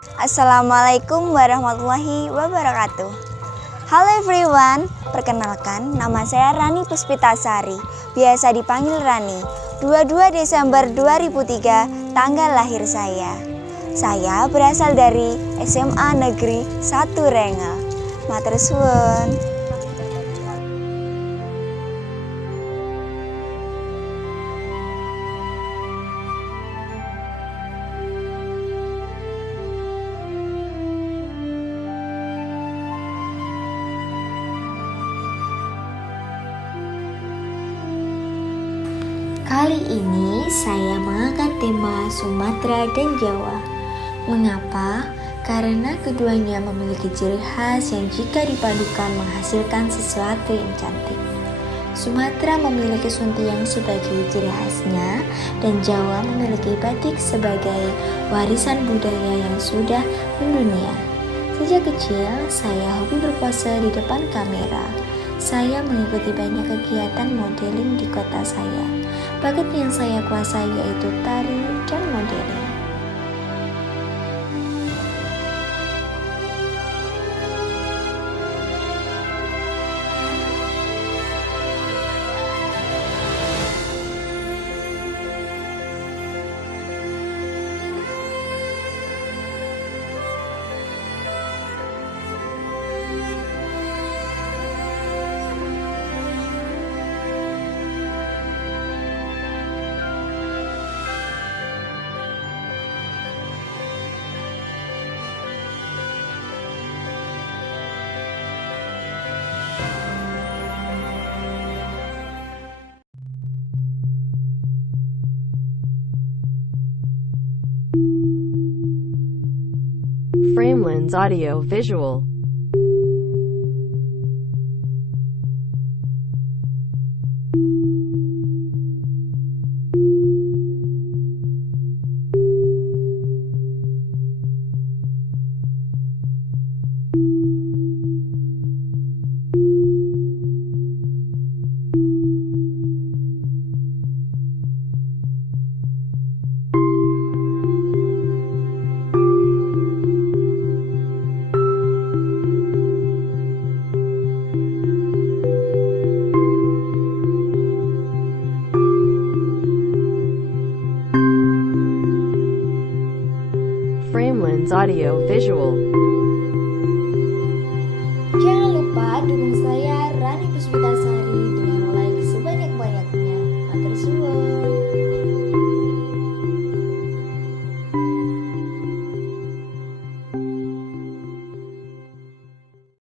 Assalamualaikum warahmatullahi wabarakatuh. Halo everyone, perkenalkan nama saya Rani Puspitasari, biasa dipanggil Rani. 22 Desember 2003, tanggal lahir saya. Saya berasal dari SMA Negeri 1 Rengel. Matur suwun. Kali ini saya mengangkat tema Sumatera dan Jawa. Mengapa? Karena keduanya memiliki ciri khas yang jika dipadukan menghasilkan sesuatu yang cantik. Sumatera memiliki suntiang sebagai ciri khasnya dan Jawa memiliki batik sebagai warisan budaya yang sudah mendunia. Sejak kecil, saya hobi berpose di depan kamera. Saya mengikuti banyak kegiatan modeling di kota saya. Bakat yang saya kuasai yaitu tari dan modeling. Framelins Audio Visual. Framelins Audio Visual. Jangan lupa dukung saya Rani Puspitasari